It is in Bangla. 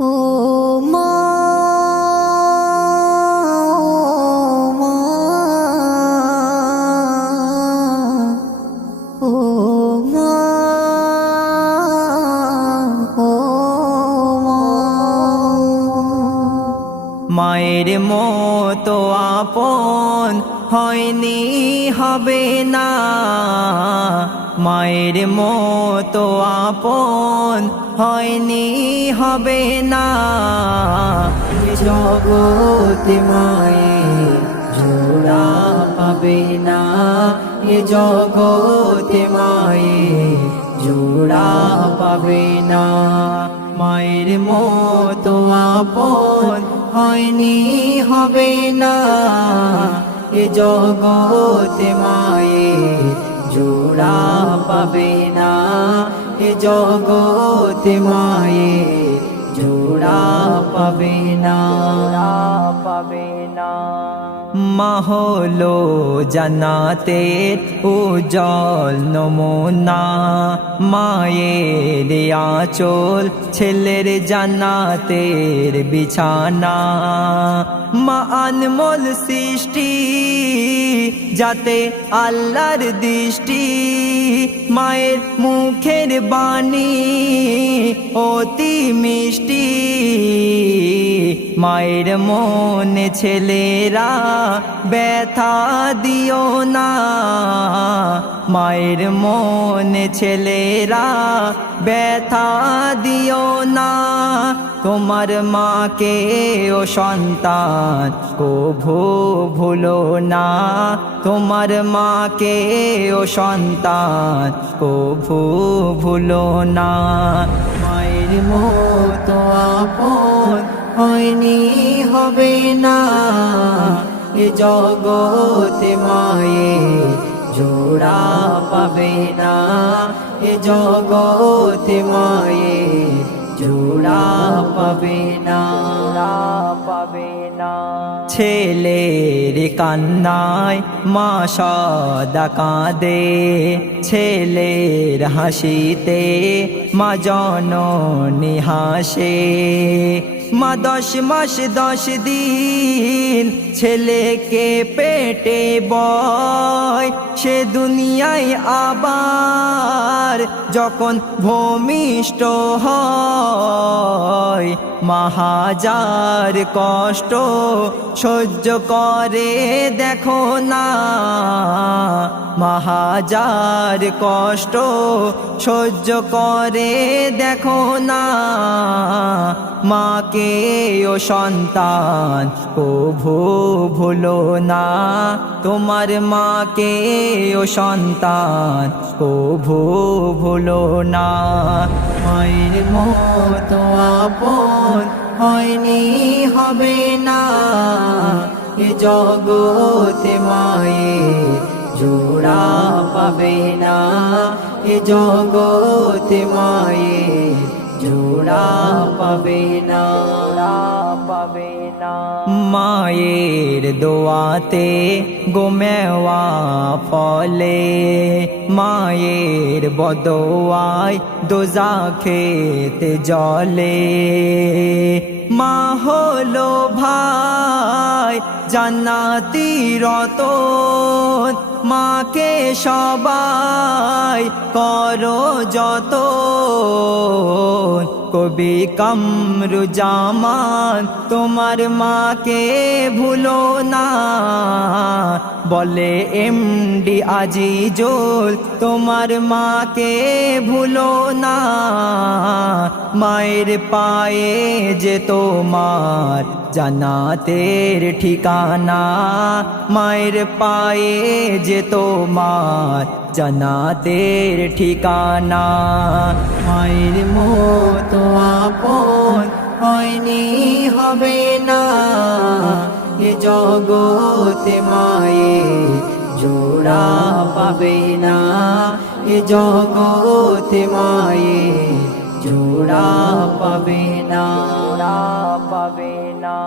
ও মা, ও মা, ও মা। মায়ের মতো আপন হয়নি হবে না, মায়ের মতো আপন হয়নি হবে না। জগতে মায়ের জোড়া পাবে না, এ জগতে মায়ের জোড়া পাবে না। মায়ের মতো আপন হয়নি হবে না, এ জগতে মায়ের জোড়া পাবে না, এ জগতে মায়ের জোড়া পাবে না, পাবে না। মা হলো জান্নাতের উজ্জ্বল নমুনা, মায়ের আঁচল ছেলের জান্নাতের বিছানা। মা আনমোল সৃষ্টি যাতে আল্লাহর দৃষ্টি, মায়ের মুখের বাণী অতি মিষ্টি। মায়ের মনে ছেলেরা ব্যথা দিও না, মায়ের মনে ছেলেরা ব্যথা দিও না। তোমার মাকে ও সন্তান কভু ভুলো না, তোমার মাকে ও সন্তান কভু ভুলো না। মায়ের মতো আপন হয়নি হবে না, এ জগতে মায়ের জোড়া পাবে না, এ জগতে মায়ের জোড়া পাবে না, পাবে না। ছেলের কান্নায় মা সদা কাঁদে, ছেলের হাসিতে মা জননী হাসে। মা 10 মাস 10 দিন ছেলেকে পেটে বয়, সে দুনিয়ায় আবার যখন ভূমিষ্ঠ হয়। মা হাজার কষ্ট সহ্য করে দেখো না, মা হাজার কষ্ট সহ্য করে দেখো না। মাকে ও সন্তান কভু ভুলো না, তোমার মাকে ও সন্তান কভু ভুলো না। মায়ের মতো আপন হয়নি হবে না, এ জগতে মায়ের জোড়া পাবে না, এ জগতে মায়ের জোড়া পাবে না, পাবে না। মায়ের দোয়াতে গোমেওয়া ফলে, মায়ের বদোয়ায় দোজাখেতে জ্বলে। মা হলো ভাই জান্নাতি রতন, মাকে সবাই করো যতন। কবি কামরুজ্জামান তোমার মাকে ভুলো না, বলে এমডি আজিজুল তোমার মাকে ভুলো না। মায়ের পায়ে যে তোমার জান্নাতের ঠিকানা, মায়ের পায়ে যে তোমার জান্নাতের ঠিকানা। মায়ের মতো আপন হয়নি হবে না, এ জগতে মায়ের জোড়া পাবে না, এ জগতে মায়ের জোড়া পাবে না, পাবে না।